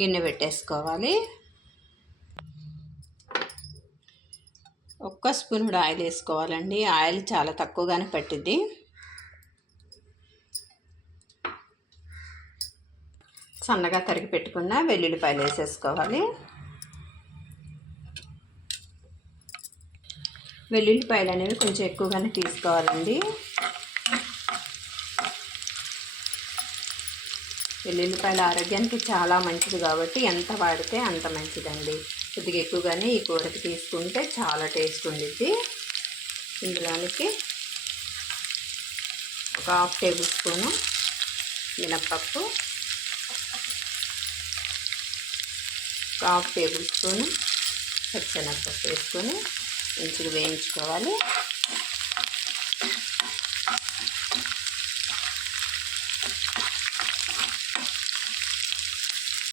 గిన్నె పెట్టేసుకోవాలి. 1 స్పూన్ కూడా ఆయిల్ వేసుకోవాలండి. ఆయిల్ చాలా తక్కువగానే పట్టిద్ది. సన్నగా తరిగి పెట్టుకున్న వెల్లుల్లిపాయలు వేసేసుకోవాలి. వెల్లుల్లిపాయలు అనేవి కొంచెం ఎక్కువగానే తీసుకోవాలండి. వెల్లుల్లిపాయలు ఆరోగ్యానికి చాలా మంచిది కాబట్టి ఎంత వాడితే అంత మంచిదండి. కొద్దిగా ఎక్కువగానే ఈ కూరకి తీసుకుంటే చాలా టేస్ట్ ఉండిద్ది. ఇందులోనికి ఒక 1/2 టేబుల్ స్పూను మినప్పప్పు, 1/2 టేబుల్ స్పూను పచ్చెనగపప్పు వేసుకొని మంచిగా వేయించుకోవాలి.